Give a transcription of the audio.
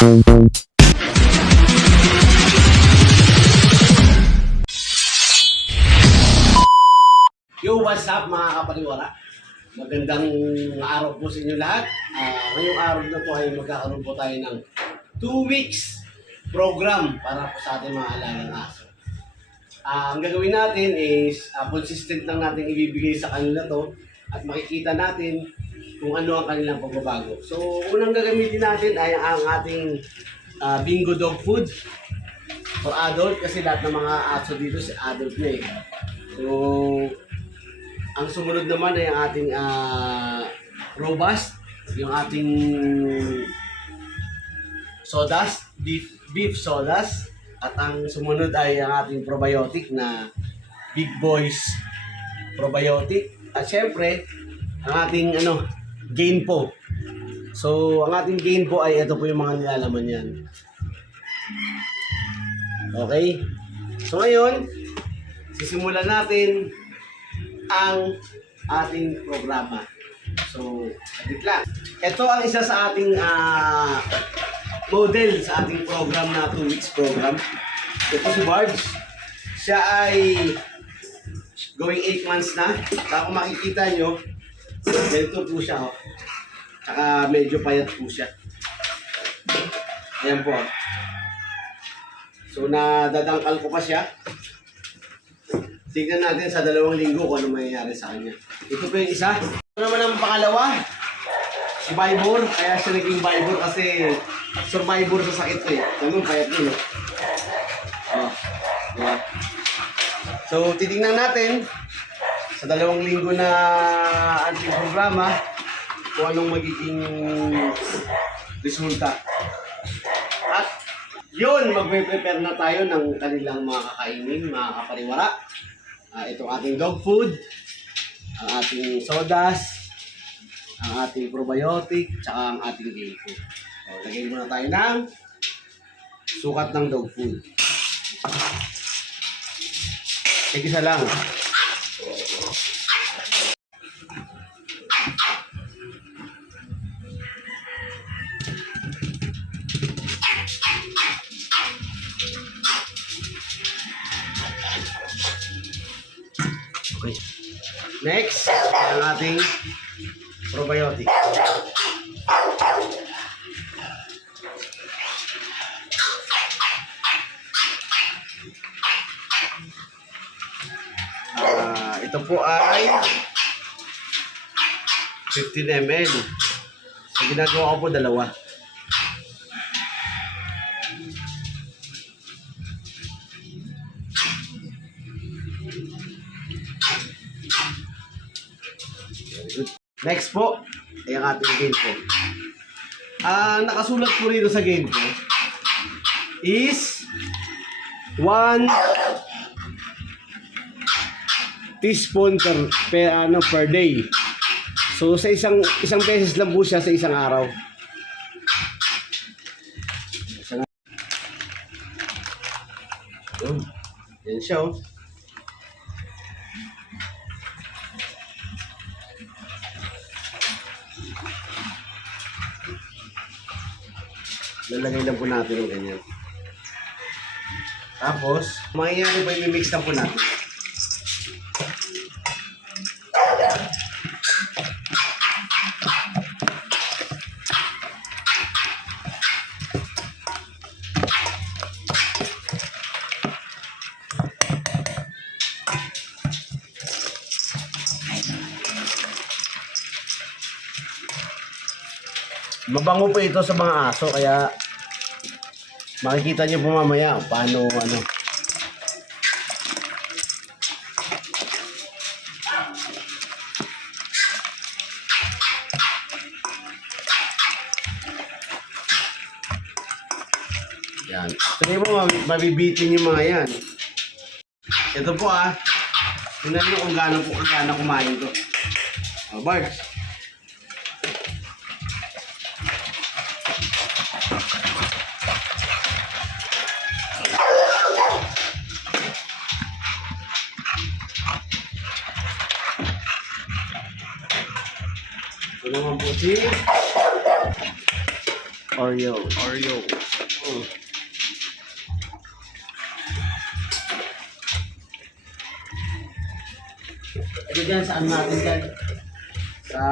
Yo, what's up mga kapaliwara? Magandang araw po sa inyo lahat. Ngayong araw na po ay magkakaroon po tayo ng 2 weeks program para po sa ating mga alagang aso. Ang gagawin natin is consistent lang natin ibibigay sa kanila to at makikita natin kung ano ang kanilang pagbabago. So, unang gagamitin natin ay ang ating Bingo Dog Food for adult kasi lahat ng mga aso dito si adult na eh. So, ang sumunod naman ay ang ating robust, yung ating sodas, beef sodas, at ang sumunod ay ang ating probiotic na Big Boys probiotic. At syempre, ang ating Gainpo. So, ang ating Gainpo ay ito po yung mga nilalaman yan. Okay? So, ngayon, sisimulan natin ang ating programa. So, edit lang. Ito ang isa sa ating model sa ating program na 2 weeks program. Ito si Bards. Siya ay going 8 months na. Kung makikita nyo, ganito po siya. Oh. Tsaka medyo payat po siya. Ayan po. So, nadadangkal ko pa siya. Tignan natin sa 2 linggo kung ano mangyayari sa kanya. Ito po yung isa. Ito naman ang pangalawa. Si Vibor. Kaya siya naging Vibor kasi survivor sa sakit ko eh. Ganun, payat nyo. Oh, diba? So, titignan natin sa 2 linggo na ating programa kung anong magiging resulta. At yun, magpe-prepare na tayo ng kanilang mga kakainin, mga kapariwara. Itong ating dog food, ang ating sodas, ang ating probiotic, tsaka ang ating game food. So, lagay muna tayo ng sukat ng dog food. Isa lang. Okay. Next, ang ating probiotic. Ito po ay 15 ml. So, ginagawa ko po 2. Next po, ay ang ating Gainpo. Nakasulat po rito sa Gainpo is 1 teaspoon per day. So sa isang beses lang po siya sa isang araw. Yan siya oh. Lalagay lang po natin yung ganyan. Tapos, mangyayari po yung mix na po natin. Mabango po ito sa mga aso kaya makikita niyo po mamaya paano yan. Tingnan mo mabibitin yung mga yan. Ito po tingnan niyo kung gaano kumain to. Bards. Ito naman po si Oreo. Oreo. Mm. Ito dyan, saan natin dyan? Sa...